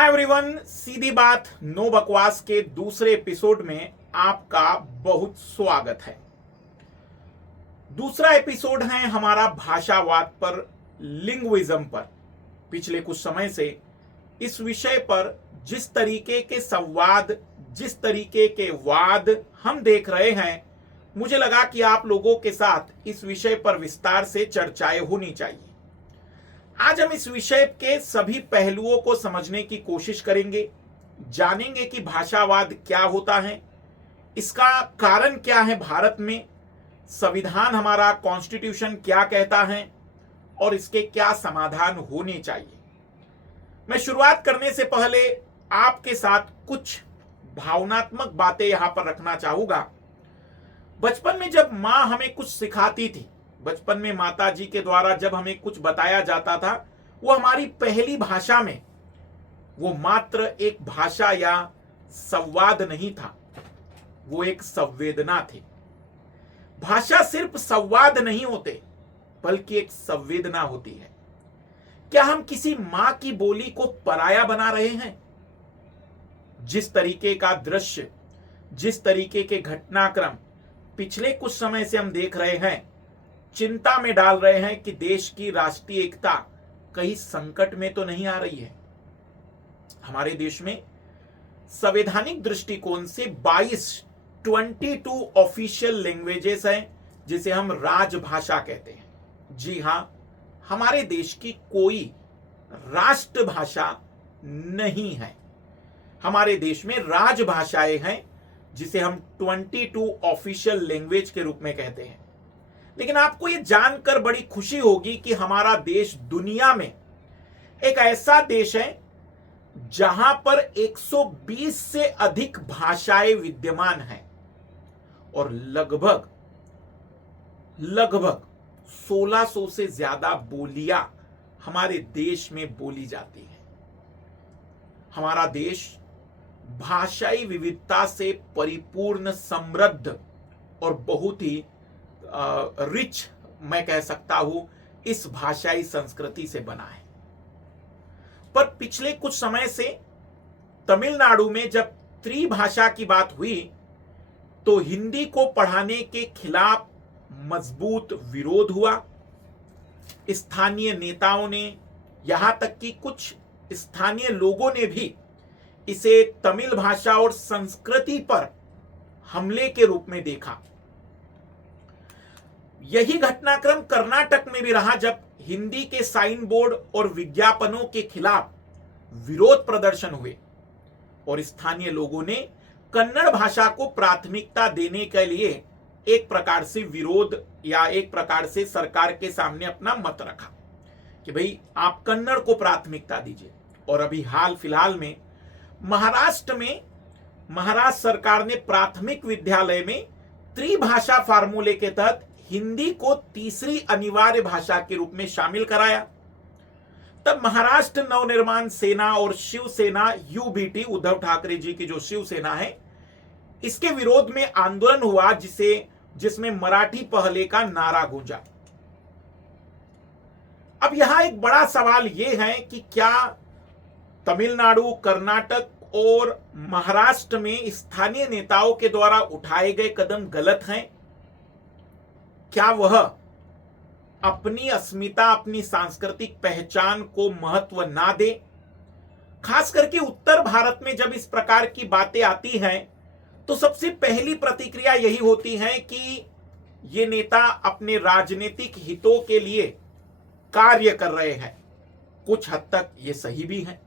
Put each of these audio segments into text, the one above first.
Hi everyone, सीधी बात no बकवास के दूसरे एपिसोड में आपका बहुत स्वागत है। दूसरा एपिसोड है हमारा भाषावाद पर, लिंग्विज्म पर। पिछले कुछ समय से इस विषय पर जिस तरीके के संवाद, जिस तरीके के वाद हम देख रहे हैं, मुझे लगा कि आप लोगों के साथ इस विषय पर विस्तार से चर्चाएं होनी चाहिए। आज हम इस विषय के सभी पहलुओं को समझने की कोशिश करेंगे, जानेंगे कि भाषावाद क्या होता है, इसका कारण क्या है भारत में, संविधान हमारा कॉन्स्टिट्यूशन क्या कहता है और इसके क्या समाधान होने चाहिए। मैं शुरुआत करने से पहले आपके साथ कुछ भावनात्मक बातें यहां पर रखना चाहूंगा। बचपन में जब माँ हमें कुछ सिखाती थी, बचपन में माता जी के द्वारा जब हमें कुछ बताया जाता था, वो हमारी पहली भाषा में, वो मात्र एक भाषा या संवाद नहीं था, वो एक संवेदना थी। भाषा सिर्फ संवाद नहीं होते, बल्कि एक संवेदना होती है। क्या हम किसी मां की बोली को पराया बना रहे हैं? जिस तरीके का दृश्य, जिस तरीके के घटनाक्रम पिछले कुछ समय से हम देख रहे हैं, चिंता में डाल रहे हैं कि देश की राष्ट्रीय एकता कहीं संकट में तो नहीं आ रही है। हमारे देश में संवैधानिक दृष्टिकोण से 22 ऑफिशियल लैंग्वेजेस हैं, जिसे हम राजभाषा कहते हैं। जी हां, हमारे देश की कोई राष्ट्रभाषा नहीं है। हमारे देश में राजभाषाएं हैं, जिसे हम 22 ऑफिशियल लैंग्वेज के रूप में कहते हैं। लेकिन आपको यह जानकर बड़ी खुशी होगी कि हमारा देश दुनिया में एक ऐसा देश है जहां पर 120 से अधिक भाषाएं विद्यमान हैं और लगभग 1600 से ज्यादा बोलियां हमारे देश में बोली जाती हैं। हमारा देश भाषाई विविधता से परिपूर्ण, समृद्ध और बहुत ही रिच, मैं कह सकता हूं, इस भाषाई संस्कृति से बना है। पर पिछले कुछ समय से तमिलनाडु में जब त्रिभाषा की बात हुई, तो हिंदी को पढ़ाने के खिलाफ मजबूत विरोध हुआ। स्थानीय नेताओं ने, यहां तक कि कुछ स्थानीय लोगों ने भी इसे तमिल भाषा और संस्कृति पर हमले के रूप में देखा। यही घटनाक्रम कर्नाटक में भी रहा, जब हिंदी के साइन बोर्ड और विज्ञापनों के खिलाफ विरोध प्रदर्शन हुए और स्थानीय लोगों ने कन्नड़ भाषा को प्राथमिकता देने के लिए एक प्रकार से विरोध या एक प्रकार से सरकार के सामने अपना मत रखा कि भाई आप कन्नड़ को प्राथमिकता दीजिए। और अभी हाल फिलहाल में महाराष्ट्र में महाराष्ट्र सरकार ने प्राथमिक विद्यालय में त्रिभाषा फार्मूले के तहत हिंदी को तीसरी अनिवार्य भाषा के रूप में शामिल कराया। तब महाराष्ट्र नवनिर्माण सेना और शिवसेना, यूबीटी, उद्धव ठाकरे जी की जो शिवसेना है, इसके विरोध में आंदोलन हुआ, जिसमें मराठी पहले का नारा गूंजा। अब यहां एक बड़ा सवाल यह है कि क्या तमिलनाडु, कर्नाटक और महाराष्ट्र में स्थानीय नेताओं के द्वारा उठाए गए कदम गलत हैं? क्या वह अपनी अस्मिता, अपनी सांस्कृतिक पहचान को महत्व ना दे? खास करके उत्तर भारत में जब इस प्रकार की बातें आती हैं, तो सबसे पहली प्रतिक्रिया यही होती है कि ये नेता अपने राजनीतिक हितों के लिए कार्य कर रहे हैं। कुछ हद तक ये सही भी है,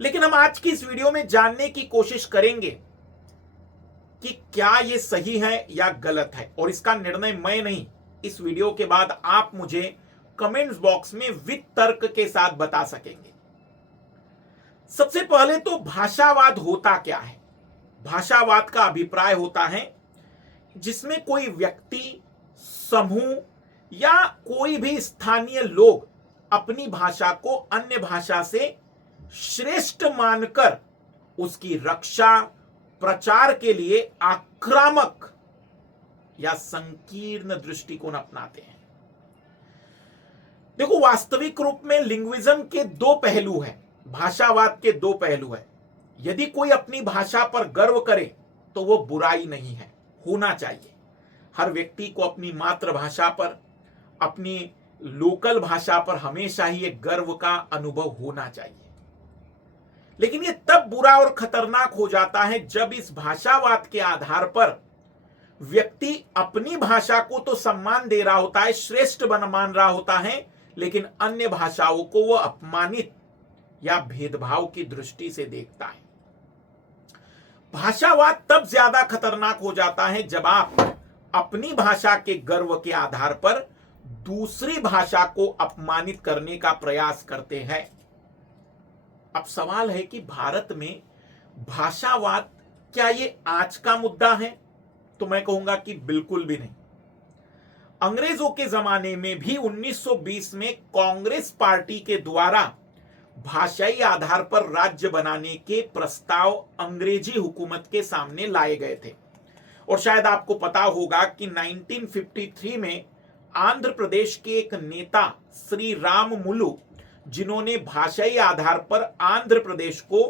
लेकिन हम आज की इस वीडियो में जानने की कोशिश करेंगे कि क्या ये सही है या गलत है। और इसका निर्णय मैं नहीं, इस वीडियो के बाद आप मुझे कमेंट्स बॉक्स में विद तर्क के साथ बता सकेंगे। सबसे पहले तो भाषावाद होता क्या है? भाषावाद का अभिप्राय होता है जिसमें कोई व्यक्ति, समूह या कोई भी स्थानीय लोग अपनी भाषा को अन्य भाषा से श्रेष्ठ मानकर उसकी रक्षा, प्रचार के लिए आक्रामक या संकीर्ण दृष्टिकोण अपनाते हैं। देखो, वास्तविक रूप में लिंग्विज्म के दो पहलू हैं। भाषावाद के दो पहलू हैं। यदि कोई अपनी भाषा पर गर्व करे तो वो बुराई नहीं है, होना चाहिए। हर व्यक्ति को अपनी मातृभाषा पर, अपनी लोकल भाषा पर हमेशा ही एक गर्व का अनुभव होना चाहिए। लेकिन ये तब बुरा और खतरनाक हो जाता है जब इस भाषावाद के आधार पर व्यक्ति अपनी भाषा को तो सम्मान दे रहा होता है, श्रेष्ठ मान रहा होता है, लेकिन अन्य भाषाओं को वो अपमानित या भेदभाव की दृष्टि से देखता है। भाषावाद तब ज्यादा खतरनाक हो जाता है जब आप अपनी भाषा के गर्व के आधार पर दूसरी भाषा को अपमानित करने का प्रयास करते हैं। अब सवाल है कि भारत में भाषावाद क्या ये आज का मुद्दा है? तो मैं कहूंगा कि बिल्कुल भी नहीं। अंग्रेजों के जमाने में भी 1920 में कांग्रेस पार्टी के द्वारा भाषाई आधार पर राज्य बनाने के प्रस्ताव अंग्रेजी हुकूमत के सामने लाए गए थे। और शायद आपको पता होगा कि 1953 में आंध्र प्रदेश के एक नेता श्री राममुलु, जिन्होंने भाषाई आधार पर आंध्र प्रदेश को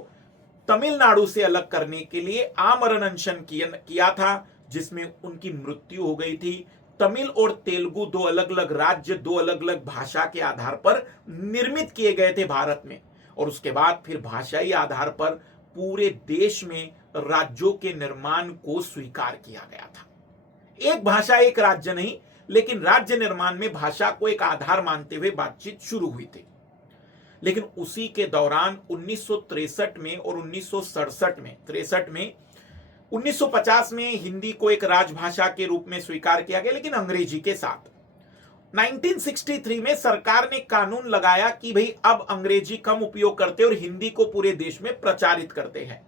तमिलनाडु से अलग करने के लिए आमरण अनशन किया था, जिसमें उनकी मृत्यु हो गई थी। तमिल और तेलुगु दो अलग अलग राज्य, दो अलग अलग भाषा के आधार पर निर्मित किए गए थे भारत में। और उसके बाद फिर भाषाई आधार पर पूरे देश में राज्यों के निर्माण को स्वीकार किया गया था। एक भाषा एक राज्य नहीं, लेकिन राज्य निर्माण में भाषा को एक आधार मानते हुए बातचीत शुरू हुई थी। लेकिन उसी के दौरान 1963 में और 1967 में 1950 में हिंदी को एक राजभाषा के रूप में स्वीकार किया गया, लेकिन अंग्रेजी के साथ। 1963 में सरकार ने कानून लगाया कि भाई अब अंग्रेजी कम उपयोग करते और हिंदी को पूरे देश में प्रचारित करते हैं।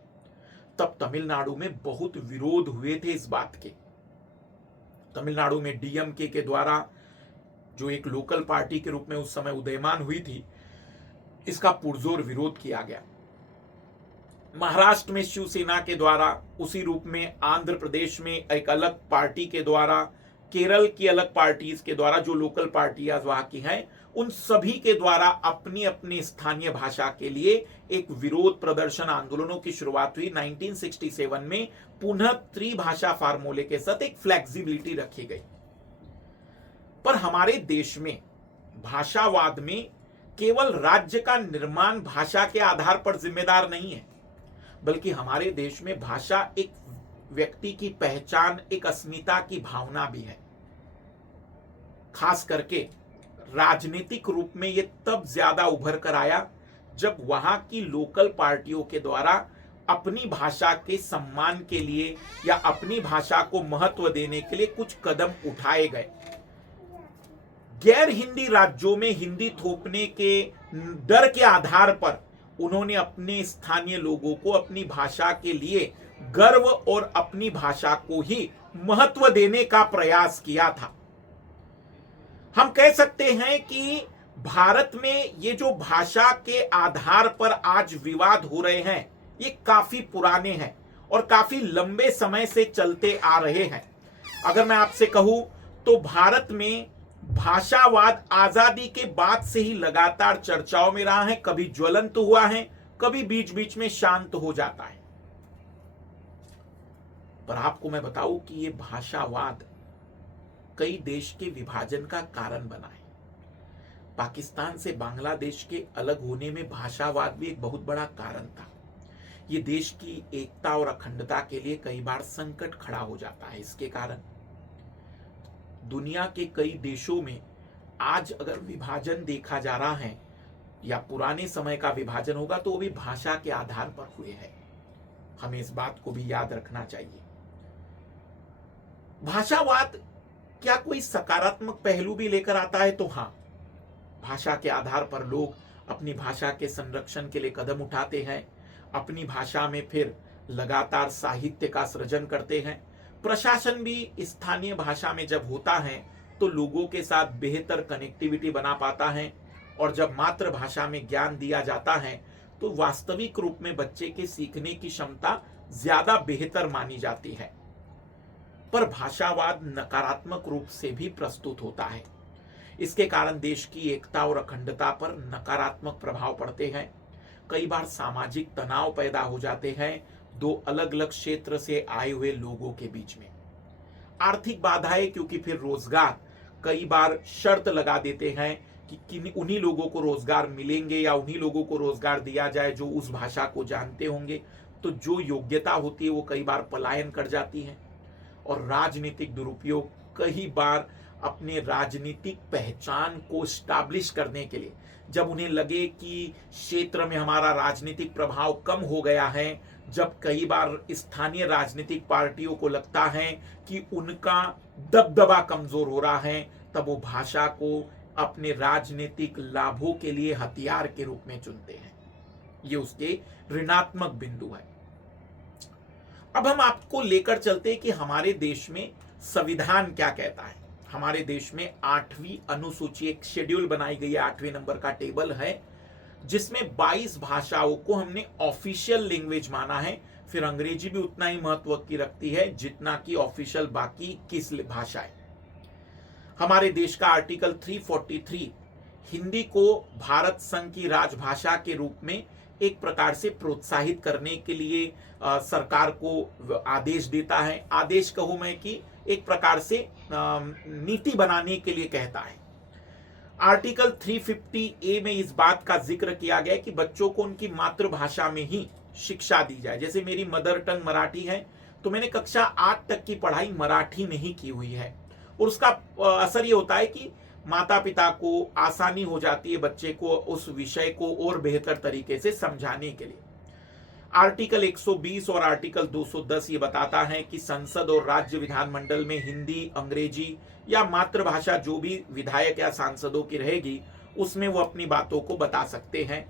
तब तमिलनाडु में बहुत विरोध हुए थे इस बात के। तमिलनाडु में डीएमके के द्वारा, जो एक लोकल पार्टी के रूप में उस समय उदयमान हुई थी, इसका पुरजोर विरोध किया गया। महाराष्ट्र में शिवसेना के द्वारा, उसी रूप में आंध्र प्रदेश में एक अलग पार्टी के द्वारा, केरल की अलग पार्टीज के द्वारा, जो लोकल पार्टियां वहां की हैं, उन सभी के द्वारा अपनी अपनी स्थानीय भाषा के लिए एक विरोध प्रदर्शन आंदोलनों की शुरुआत हुई। 1967 में पुनः त्रिभाषा फार्मूले के साथ एक फ्लेक्सिबिलिटी रखी गई। पर हमारे देश में भाषावाद में केवल राज्य का निर्माण भाषा के आधार पर जिम्मेदार नहीं है, बल्कि हमारे देश में भाषा एक व्यक्ति की पहचान, एक अस्मिता की भावना भी है। खास करके राजनीतिक रूप में यह तब ज्यादा उभर कर आया जब वहां की लोकल पार्टियों के द्वारा अपनी भाषा के सम्मान के लिए या अपनी भाषा को महत्व देने के लिए कुछ कदम उठाए गए। गैर हिंदी राज्यों में हिंदी थोपने के डर के आधार पर उन्होंने अपने स्थानीय लोगों को अपनी भाषा के लिए गर्व और अपनी भाषा को ही महत्व देने का प्रयास किया था। हम कह सकते हैं कि भारत में ये जो भाषा के आधार पर आज विवाद हो रहे हैं, ये काफी पुराने हैं और काफी लंबे समय से चलते आ रहे हैं। अगर मैं आपसे कहूं तो भारत में भाषावाद आजादी के बाद से ही लगातार चर्चाओं में रहा है। कभी ज्वलंत हुआ है, कभी बीच बीच में शांत हो जाता है। पर आपको मैं बताऊं कि ये भाषावाद कई देश के विभाजन का कारण बना है। पाकिस्तान से बांग्लादेश के अलग होने में भाषावाद भी एक बहुत बड़ा कारण था। ये देश की एकता और अखंडता के लिए कई बार संकट खड़ा हो जाता है। इसके कारण दुनिया के कई देशों में आज अगर विभाजन देखा जा रहा है या पुराने समय का विभाजन होगा तो वो भी भाषा के आधार पर हुए हैं। हमें इस बात को भी याद रखना चाहिए। भाषावाद क्या कोई सकारात्मक पहलू भी लेकर आता है? तो हाँ, भाषा के आधार पर लोग अपनी भाषा के संरक्षण के लिए कदम उठाते हैं, अपनी भाषा में फिर लगातार साहित्य का सृजन करते हैं। प्रशासन भी स्थानीय भाषा में जब होता है तो लोगों के साथ बेहतर कनेक्टिविटी बना पाता है, और जब मातृभाषा में ज्ञान दिया जाता है तो वास्तविक रूप में बच्चे के सीखने की क्षमता ज्यादा बेहतर मानी जाती है। पर भाषावाद नकारात्मक रूप से भी प्रस्तुत होता है। इसके कारण देश की एकता और अखंडता पर नकारात्मक प्रभाव पड़ते हैं। कई बार सामाजिक तनाव पैदा हो जाते हैं दो अलग अलग क्षेत्र से आए हुए लोगों के बीच में। आर्थिक बाधाएं, क्योंकि फिर रोजगार कई बार शर्त लगा देते हैं कि उन्हीं लोगों को रोजगार मिलेंगे या उन्हीं लोगों को रोजगार दिया जाए जो उस भाषा को जानते होंगे। तो जो योग्यता होती है वो कई बार पलायन कर जाती है। और राजनीतिक दुरुपयोग कई बार अपने राजनीतिक पहचान को स्टैब्लिश करने के लिए, जब उन्हें लगे कि क्षेत्र में हमारा राजनीतिक प्रभाव कम हो गया है, जब कई बार स्थानीय राजनीतिक पार्टियों को लगता है कि उनका दबदबा कमजोर हो रहा है, तब वो भाषा को अपने राजनीतिक लाभों के लिए हथियार के रूप में चुनते हैं। ये उसके ऋणात्मक बिंदु है। अब हम आपको लेकर चलते हैं कि हमारे देश में संविधान क्या कहता है। हमारे देश में 8वीं अनुसूची, एक शेड्यूल बनाई गई है, 8वें नंबर का टेबल है, जिसमें 22 भाषाओं को हमने ऑफिशियल लैंग्वेज माना है। फिर अंग्रेजी भी उतना ही महत्व की रखती है जितना कि ऑफिशियल बाकी 21 भाषाएं। हमारे देश का आर्टिकल 343 हिंदी को भारत संघ की राजभाषा के रूप में एक प्रकार से प्रोत्साहित करने के लिए सरकार को आदेश देता है। आदेश कहूं मैं कि एक प्रकार से नीति बनाने के लिए कहता है। आर्टिकल 350A में इस बात का जिक्र किया गया कि बच्चों को उनकी मातृभाषा में ही शिक्षा दी जाए। जैसे मेरी मदर टंग मराठी है, तो मैंने कक्षा 8 तक की पढ़ाई मराठी में ही की हुई है, और उसका असर ये होता है कि माता पिता को आसानी हो जाती है बच्चे को उस विषय को और बेहतर तरीके से समझाने के लिए। आर्टिकल 120 और आर्टिकल 210 ये बताता है कि संसद और राज्य विधानमंडल में हिंदी, अंग्रेजी या मातृभाषा जो भी विधायक या सांसदों की रहेगी, उसमें वो अपनी बातों को बता सकते हैं।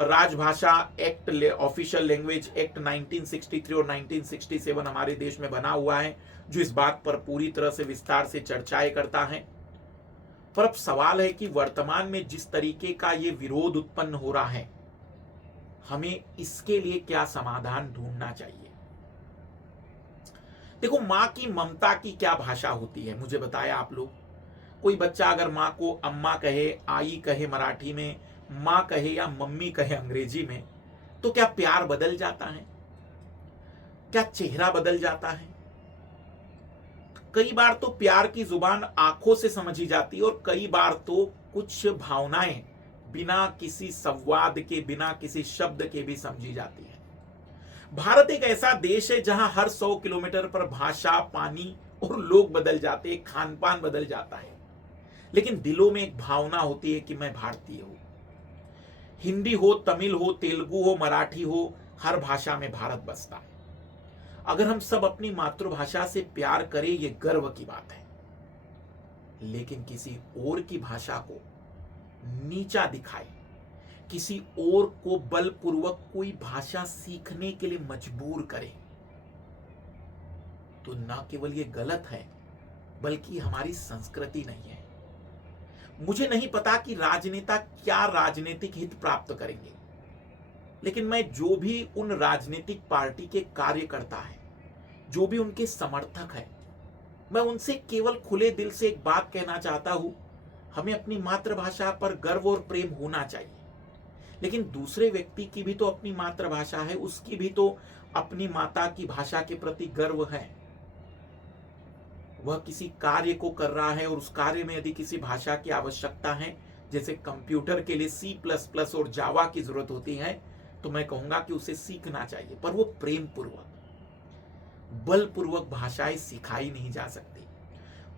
राजभाषा एक्ट, ऑफिशियल लैंग्वेज एक्ट 1963 और 1967 हमारे देश में बना हुआ है, जो इस बात पर पूरी तरह से विस्तार से चर्चाएं करता है। पर अब सवाल है कि वर्तमान में जिस तरीके का ये विरोध उत्पन्न हो रहा है, हमें इसके लिए क्या समाधान ढूंढना चाहिए। देखो, मां की ममता की क्या भाषा होती है, मुझे बताया आप लोग। कोई बच्चा अगर मां को अम्मा कहे, आई कहे मराठी में, मां कहे या मम्मी कहे अंग्रेजी में, तो क्या प्यार बदल जाता है? क्या चेहरा बदल जाता है? कई बार तो प्यार की जुबान आंखों से समझी जाती है, और कई बार तो कुछ भावनाएं बिना किसी संवाद के, बिना किसी शब्द के भी समझी जाती है। भारत एक ऐसा देश है जहां हर 100 किलोमीटर पर भाषा, पानी और लोग बदल जाते हैं, खान पान बदल जाता है, लेकिन दिलों में एक भावना होती है कि मैं भारतीय हूं। हिंदी हो, तमिल हो, तेलुगु हो, मराठी हो, हर भाषा में भारत बसता है। अगर हम सब अपनी मातृभाषा से प्यार करें, ये गर्व की बात है, लेकिन किसी और की भाषा को नीचा दिखाए, किसी और को बलपूर्वक कोई भाषा सीखने के लिए मजबूर करे, तो न केवल ये गलत है, बल्कि हमारी संस्कृति नहीं है। मुझे नहीं पता कि राजनेता क्या राजनीतिक हित प्राप्त करेंगे, लेकिन मैं जो भी उन राजनीतिक पार्टी के कार्यकर्ता है, जो भी उनके समर्थक है, मैं उनसे केवल खुले दिल से एक बात कहना चाहता हूं, हमें अपनी मातृभाषा पर गर्व और प्रेम होना चाहिए, लेकिन दूसरे व्यक्ति की भी तो अपनी मातृभाषा है, उसकी भी तो अपनी माता की भाषा के प्रति गर्व है। वह किसी कार्य को कर रहा है और उस कार्य में यदि किसी भाषा की आवश्यकता है, जैसे कंप्यूटर के लिए C++ और जावा की जरूरत होती है, तो मैं कहूंगा कि उसे सीखना चाहिए, पर वो प्रेम पूर्वक, बलपूर्वक भाषाएं सिखाई नहीं जा सकती।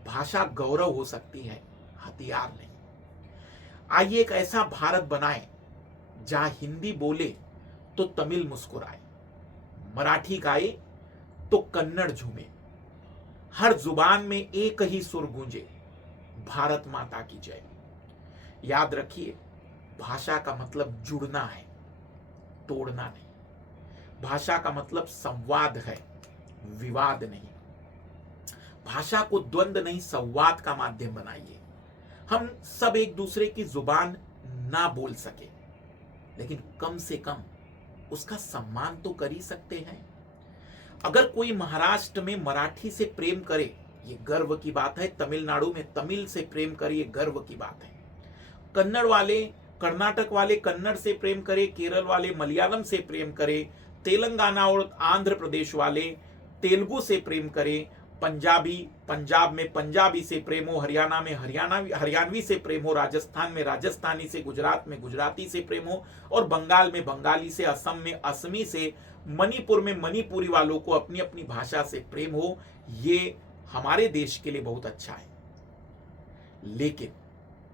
भाषा गौरव हो सकती है, हथियार नहीं। आइए एक ऐसा भारत बनाएं जहां हिंदी बोले तो तमिल मुस्कुराए, मराठी गाए तो कन्नड़ झूमे, हर जुबान में एक ही सुर गूंजे, भारत माता की जय। याद रखिए, भाषा का मतलब जुड़ना है, तोड़ना नहीं। भाषा का मतलब संवाद है, विवाद नहीं। भाषा को द्वंद्व नहीं, संवाद का माध्यम बनाइए। हम सब एक दूसरे की जुबान ना बोल सके, लेकिन कम से कम उसका सम्मान तो कर ही सकते हैं। अगर कोई महाराष्ट्र में मराठी से प्रेम करे, ये गर्व की बात है। तमिलनाडु में तमिल से प्रेम करे, ये गर्व की बात है। कन्नड़ वाले कर्नाटक वाले कन्नड़ से प्रेम करें, केरल वाले मलयालम से प्रेम करें, तेलंगाना और आंध्र प्रदेश वाले तेलुगु से प्रेम करें, पंजाब में पंजाबी से प्रेम हो, हरियाणा में हरियाणवी से प्रेम हो, राजस्थान में राजस्थानी से, गुजरात में गुजराती से प्रेम हो, और बंगाल में बंगाली से, असम में असमी से, मणिपुर में मणिपुरी वालों को अपनी अपनी भाषा से प्रेम हो। ये हमारे देश के लिए बहुत अच्छा है। लेकिन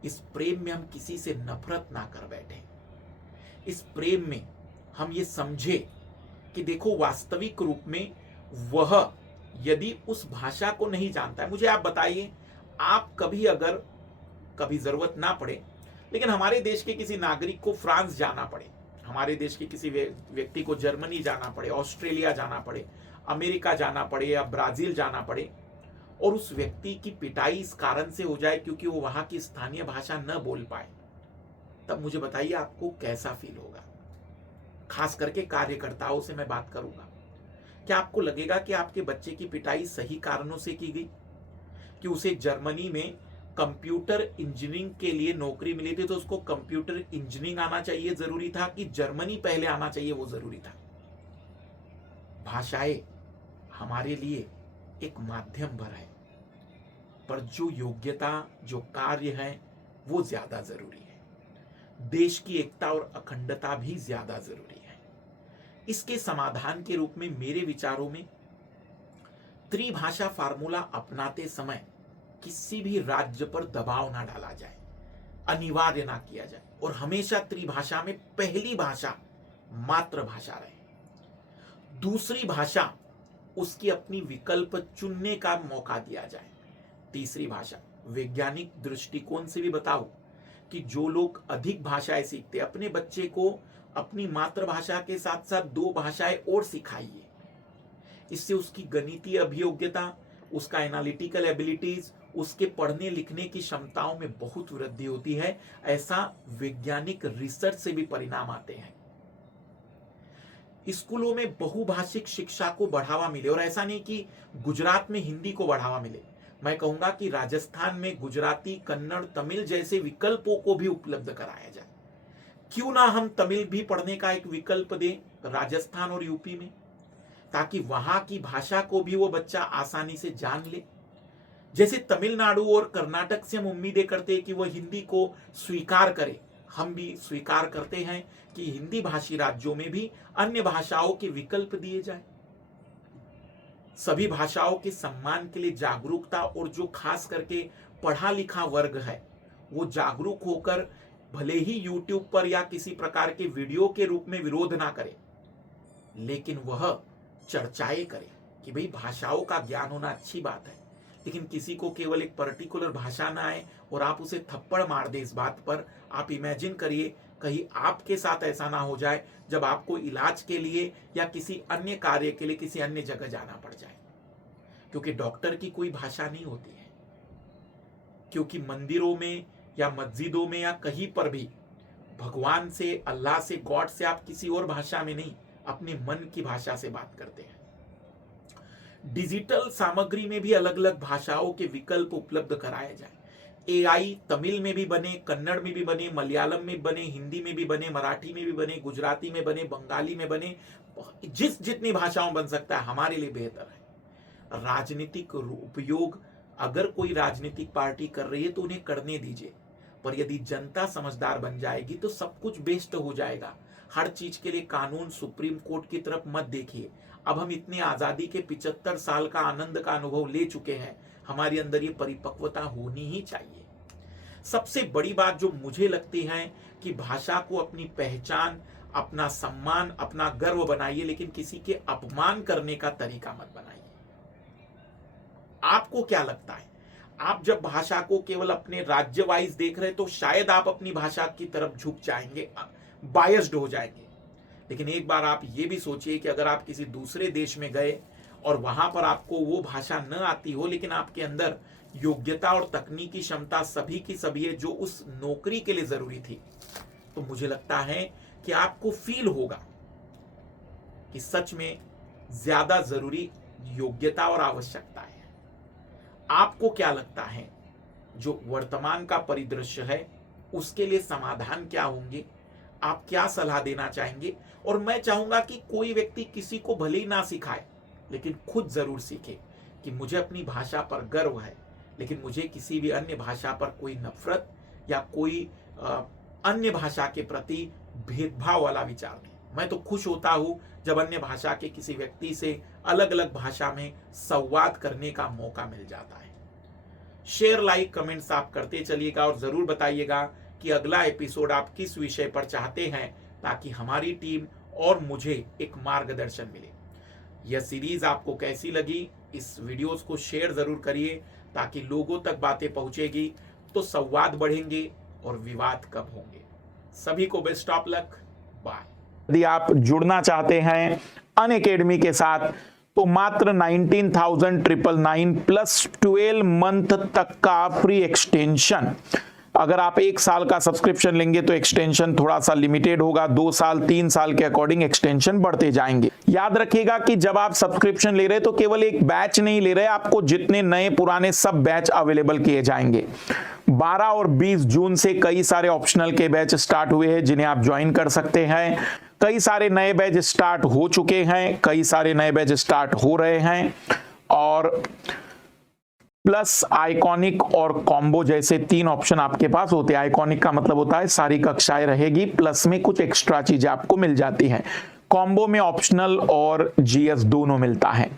इस प्रेम में हम किसी से नफरत ना कर बैठे। इस प्रेम में हम ये समझे कि देखो, वास्तविक रूप में वह यदि उस भाषा को नहीं जानता है, मुझे आप बताइए, आप कभी जरूरत ना पड़े, लेकिन हमारे देश के किसी नागरिक को फ्रांस जाना पड़े, हमारे देश के किसी व्यक्ति को जर्मनी जाना पड़े, ऑस्ट्रेलिया जाना पड़े, अमेरिका जाना पड़े या ब्राजील जाना पड़े, और उस व्यक्ति की पिटाई इस कारण से हो जाए क्योंकि वो वहां की स्थानीय भाषा न बोल पाए, तब मुझे बताइए आपको कैसा फील होगा। खास करके कार्यकर्ताओं से मैं बात करूंगा। क्या आपको लगेगा कि आपके बच्चे की पिटाई सही कारणों से की गई, कि उसे जर्मनी में कंप्यूटर इंजीनियरिंग के लिए नौकरी मिली थी तो उसको कंप्यूटर इंजीनियरिंग आना चाहिए जरूरी था, कि जर्मनी पहले आना चाहिए वो जरूरी था? भाषाएं हमारे लिए एक माध्यम भर है, पर जो योग्यता, जो कार्य है, वो ज्यादा जरूरी है। देश की एकता और अखंडता भी ज्यादा जरूरी है। इसके समाधान के रूप में मेरे विचारों में त्रिभाषा फार्मूला अपनाते समय किसी भी राज्य पर दबाव ना डाला जाए, अनिवार्य ना किया जाए, और हमेशा त्रिभाषा में पहली भाषा मातृभाषा रहे, दूसरी भाषा उसकी अपनी विकल्प चुनने का मौका दिया जाए, तीसरी भाषा वैज्ञानिक दृष्टिकोण से भी बताओ कि जो लोग अधिक भाषाएं सीखते, अपने बच्चे को अपनी मातृभाषा के साथ साथ 2 भाषाएं और सिखाइए। इससे उसकी गणितीय अभियोग्यता, उसका एनालिटिकल एबिलिटीज, उसके पढ़ने लिखने की क्षमताओं में बहुत वृद्धि होती है। ऐसा वैज्ञानिक रिसर्च से भी परिणाम आते हैं। स्कूलों में बहुभाषिक शिक्षा को बढ़ावा मिले, और ऐसा नहीं कि गुजरात में हिंदी को बढ़ावा मिले, मैं कहूंगा कि राजस्थान में गुजराती, कन्नड़, तमिल जैसे विकल्पों को भी उपलब्ध कराया जाए। क्यों ना हम तमिल भी पढ़ने का एक विकल्प दें राजस्थान और यूपी में, ताकि वहां की भाषा को भी वो बच्चा आसानी से जान ले। जैसे तमिलनाडु और कर्नाटक से हम उम्मीदें करते हैं कि वो हिंदी को स्वीकार करे, हम भी स्वीकार करते हैं कि हिंदी भाषी राज्यों में भी अन्य भाषाओं के विकल्प दिए जाए। सभी भाषाओं के सम्मान के लिए जागरूकता, और जो खास करके पढ़ा लिखा वर्ग है वो जागरूक होकर भले ही यूट्यूब पर या किसी प्रकार के वीडियो के रूप में विरोध ना करे, लेकिन वह चर्चाएं करे कि भाई भाषाओं का ज्ञान होना अच्छी बात है, लेकिन किसी को केवल एक पर्टिकुलर भाषा ना आए और आप उसे थप्पड़ मार दे इस बात पर। आप इमेजिन करिए कहीं आपके साथ ऐसा ना हो जाए जब आपको इलाज के लिए या किसी अन्य कार्य के लिए किसी अन्य जगह जाना पड़ जाए, क्योंकि डॉक्टर की कोई भाषा नहीं होती है, क्योंकि मंदिरों में या मस्जिदों में या कहीं पर भी भगवान से, अल्लाह से, गॉड से आप किसी और भाषा में नहीं, अपने मन की भाषा से बात करते हैं। डिजिटल सामग्री में भी अलग अलग भाषाओं के विकल्प उपलब्ध कराए जाए। एआई तमिल में भी बने, कन्नड़ में भी बने, मलयालम में बने, हिंदी में भी बने, मराठी में भी बने, गुजराती में बने, बंगाली में बने, जितनी भाषाओं बन सकता है हमारे लिए बेहतर है। राजनीतिक उपयोग अगर कोई राजनीतिक पार्टी कर रही है तो उन्हें करने दीजिए, पर यदि जनता समझदार बन जाएगी तो सब कुछ बेस्ट हो जाएगा। हर चीज के लिए कानून, सुप्रीम कोर्ट की तरफ मत देखिए। अब हम इतनी आजादी के 75 साल का आनंद का अनुभव ले चुके हैं, हमारे अंदर ये परिपक्वता होनी ही चाहिए। सबसे बड़ी बात जो मुझे लगती है कि भाषा को अपनी पहचान, अपना सम्मान, अपना गर्व बनाइए, लेकिन किसी के अपमान करने का तरीका मत बनाइए। आपको क्या लगता है, आप जब भाषा को केवल अपने राज्य वाइज देख रहे तो शायद आप अपनी भाषा की तरफ झुक जाएंगे, बायस्ड हो जाएंगे। लेकिन एक बार आप ये भी सोचिए कि अगर आप किसी दूसरे देश में गए और वहां पर आपको वो भाषा न आती हो, लेकिन आपके अंदर योग्यता और तकनीकी क्षमता सभी की सभी है जो उस नौकरी के लिए जरूरी थी, तो मुझे लगता है कि आपको फील होगा कि सच में ज्यादा जरूरी योग्यता और आवश्यकता है। आपको क्या लगता है, जो वर्तमान का परिदृश्य है उसके लिए समाधान क्या होंगे, आप क्या सलाह देना चाहेंगे। और मैं चाहूंगा कि कोई व्यक्ति किसी को भले ही ना सिखाए, लेकिन खुद जरूर सीखे कि मुझे अपनी भाषा पर गर्व है, लेकिन मुझे किसी भी अन्य भाषा पर कोई नफरत या कोई अन्य भाषा के प्रति भेदभाव वाला विचार नहीं। मैं तो खुश होता हूं जब अन्य भाषा के किसी व्यक्ति से अलग अलग भाषा में संवाद करने का मौका मिल जाता है। शेयर, लाइक, कमेंट्स आप करते चलिएगा और जरूर बताइएगा कि अगला एपिसोड आप किस विषय पर चाहते हैं, ताकि हमारी टीम और मुझे एक मार्गदर्शन मिले। यह सीरीज आपको कैसी लगी, इस वीडियोस को शेयर जरूर करिए ताकि लोगों तक बातें पहुंचेगी तो संवाद बढ़ेंगे और विवाद कम होंगे। सभी को बेस्ट ऑफ लक, बाय। यदि आप जुड़ना चाहते हैं अनअकैडमी के साथ तो मात्र 19,999 प्लस 12 मंथ तक का फ्री एक्सटेंशन। अगर आप 1 साल का सब्सक्रिप्शन लेंगे तो एक्सटेंशन थोड़ा सा लिमिटेड होगा, 2 साल 3 साल के अकॉर्डिंग एक्सटेंशन बढ़ते जाएंगे। याद रखिएगा कि जब आप सब्सक्रिप्शन ले रहे हैं तो केवल एक बैच नहीं ले रहे, आपको जितने नए पुराने सब बैच अवेलेबल किए जाएंगे। 12 और 20 जून से कई सारे ऑप्शनल के बैच स्टार्ट हुए हैं जिन्हें आप ज्वाइन कर सकते हैं। कई सारे नए बैच स्टार्ट हो चुके हैं, कई सारे नए बैच स्टार्ट हो रहे हैं, और प्लस, आइकॉनिक और कॉम्बो जैसे 3 ऑप्शन आपके पास होते हैं। आइकॉनिक का मतलब होता है सारी कक्षाएं रहेगी, प्लस में कुछ एक्स्ट्रा चीजें आपको मिल जाती हैं। कॉम्बो में ऑप्शनल और जीएस दोनों मिलता है।